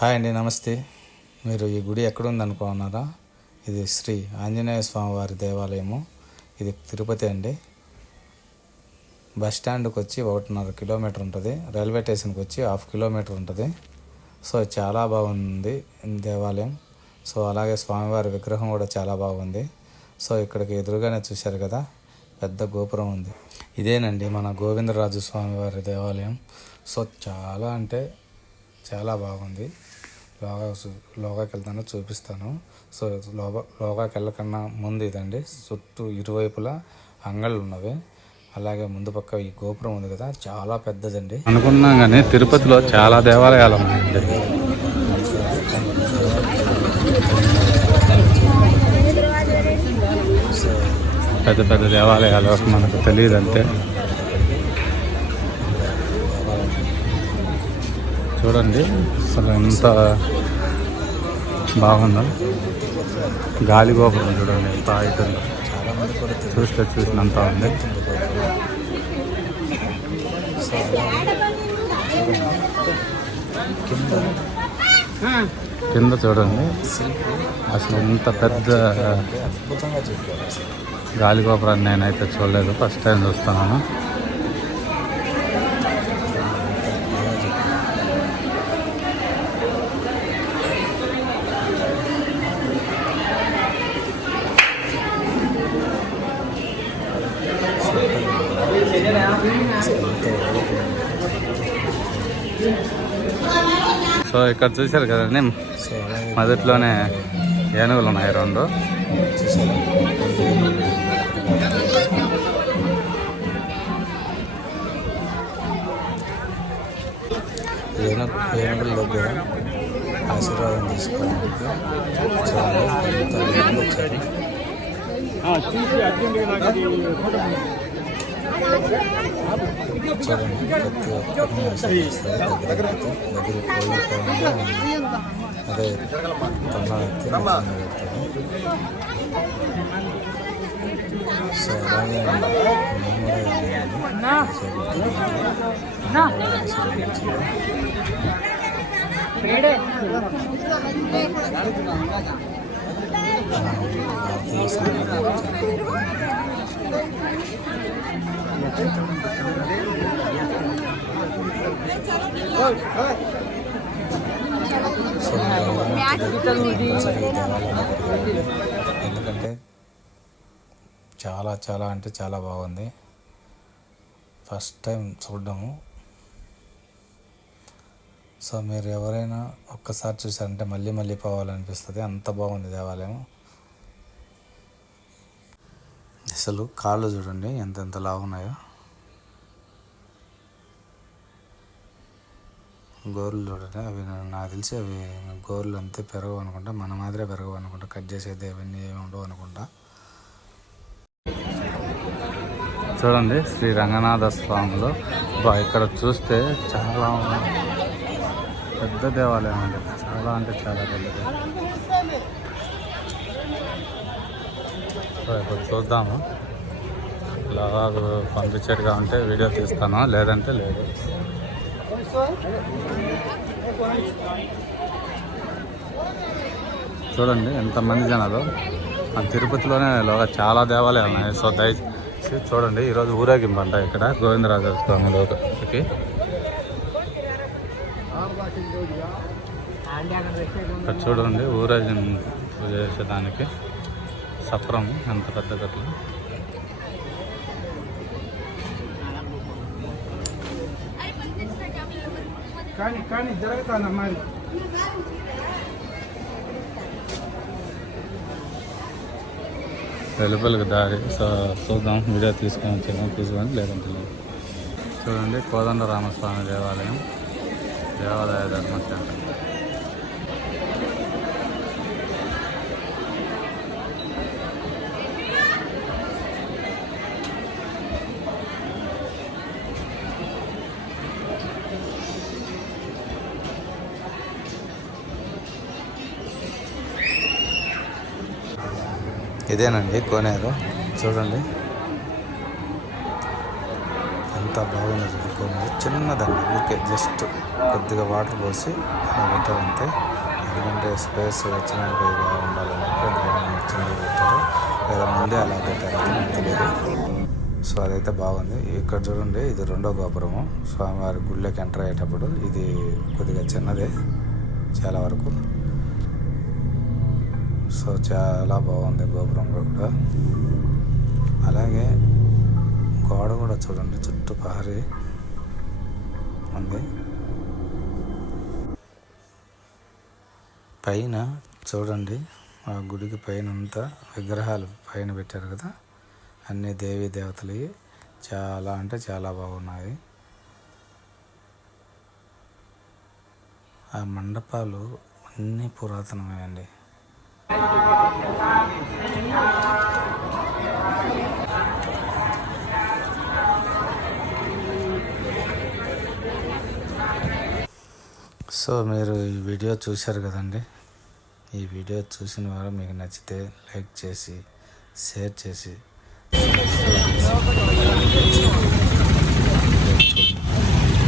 Hi అండి నమస్తే. మీరు ఈ గుడి ఎక్కడుందనుకున్నారా ఇది శ్రీ ఆంజనేయ స్వామి వారి దేవాలయము. ఇది తిరుపతి అండి. బస్ స్టాండ్కి వచ్చి ఒకటిన్నర కిలోమీటర్ ఉంటుంది. రైల్వే స్టేషన్కి వచ్చి హాఫ్ కిలోమీటర్ ఉంటుంది. సో చాలా బాగుంది దేవాలయం. సో అలాగే స్వామివారి విగ్రహం కూడా చాలా బాగుంది. సో ఇక్కడికి ఎదురుగానే చూశారు కదా పెద్ద గోపురం ఉంది. ఇదేనండి మన గోవిందరాజు స్వామివారి దేవాలయం. సో చాలా అంటే చాలా బాగుంది. లోగా లోగాకి వెళ్తాను చూపిస్తాను. సో లోగా లోగాకి వెళ్ళకన్నా ముందు ఇదండి. చుట్టూ ఇరువైపులా అంగళ్ళు ఉన్నవి అలాగే ముందు పక్క ఈ గోపురం ఉంది కదా చాలా పెద్దదండి. అనుకున్నాం కానీ తిరుపతిలో చాలా దేవాలయాలు ఉన్నాయండి. పెద్ద పెద్ద దేవాలయాలు మనకు తెలియదు చూడండి. అసలు ఎంత బాగుందో. గాలి గోపురం చూడండి ఎంత అవుతుందో చూస్తే చూసినంత ఉంది. కింద చూడండి. అసలు ఇంత పెద్ద గాలి గోపురాన్ని నేనైతే చూడలేదు. ఫస్ట్ టైం చూస్తున్నాను. సో ఇక్కడ చూశారు కదండి మొదట్లోనే ఏనుగులు ఉన్నాయి రెండు. ఏనుగుల దగ్గర ఆశీర్వాదం తీసుకోవడానికి చూడండి ఎంత మంది వచ్చారు చూడండి ప్రతి ఒక్కరిని ఆశీర్వదిస్తారు దగ్గర అయితే దగ్గరికి పోయి పోకుండా అదే తొండ ఎత్తి నెత్తిన పెడతారు సో అలాగే మేము కూడా వెళ్ళాము సో నన్ను కూడా ఆశీర్వదించారు భారతీయ సంప్రదాయం చాలా బాగుంది. సో మీరు ఎవరైనా తిరుపతి కంపల్సరీ ఈ దేవాలయం దగ్గరికి వెళ్ళండి. ఎందుకంటే చాలా చాలా అంటే చాలా బాగుంది. ఫస్ట్ టైం చూడడము. సో మీరు ఎవరైనా ఒక్కసారి చూసారంటే మళ్ళీ మళ్ళీ పోవాలనిపిస్తుంది. అంత బాగుంది దేవాలయం అసలు కాళ్ళు చూడండి ఎంత ఎంత లావు ఉన్నాయో గోర్లు చూడండి అవి నాకు తెలిసి అవి గోర్లు అంతే పెరగవు అనుకుంటా మన మాదిరే పెరగవు అనుకుంటా కట్ చేసేది అవన్నీ ఏమి ఉండవు అనుకుంటా. చూడండి శ్రీ రంగనాథ స్వాములు. బా ఇక్కడ చూస్తే చాలా పెద్ద దేవాలయం అండి. చాలా అంటే చాలా పెద్దది. ఇప్పుడు చూద్దాము. ఇలా పంపించేట్టుగా ఉంటే వీడియో తీస్తాను? లేదంటే లేదు. చూడండి ఎంతమంది జనాలు. మన తిరుపతిలోనే ఇలాగా చాలా దేవాలయాలు ఉన్నాయి. సో దయచేసి చూడండి ఈరోజు ఊరేగింపు అంట ఇక్కడ గోవిందరాజ స్వామికి చూడండి ఊరేగింపు చేసేదానికి. సప్రం ఎంత పెద్ద గట్లు. కానీ కానీ జరుగుతానమ్మా వెలుపలికి దారి సో చూద్దాం వీడియో తీసుకొని వచ్చేదాం తీసుకొని లేదంటే లేదు. చూడండి కోదండ రామస్వామి దేవాలయం దేవాలయ ధర్మశాల. ఇదేనండి కోనేరు. చూడండి. ఎంత ఎంత బాగుంది కోనేరు. చిన్నదండి. ఊరికే జస్ట్ కొద్దిగా వాటర్ పోసి అలా ఎందుకంటే స్పేస్ వచ్చిన బాగా ఉండాలని పెట్టారు. లేదా ముందే అలా పెట్టారు అది తెలియదు. సో అదైతే బాగుంది. ఇక్కడ చూడండి ఇది రెండో గోపురము. స్వామివారి గుళ్ళకి ఎంటర్ అయ్యేటప్పుడు ఇది కొద్దిగా చిన్నదే. చాలా వరకు. సో చాలా బాగుంది గోపురం కూడా. అలాగే గోడ కూడా చూడండి చుట్టూ పహరి ఉంది. పైన చూడండి ఆ గుడికి పైన అంతా విగ్రహాలు పైన పెట్టారు కదా అన్ని దేవీ దేవతలు చాలా అంటే చాలా బాగున్నాయి. ఆ మండపాలు అన్నీ పురాతనమే అండి. సో మీరు ఈ వీడియో చూశారు కదండి. ఈ వీడియో చూసిన వారు మీకు నచ్చితే లైక్ చేసి షేర్ చేసి.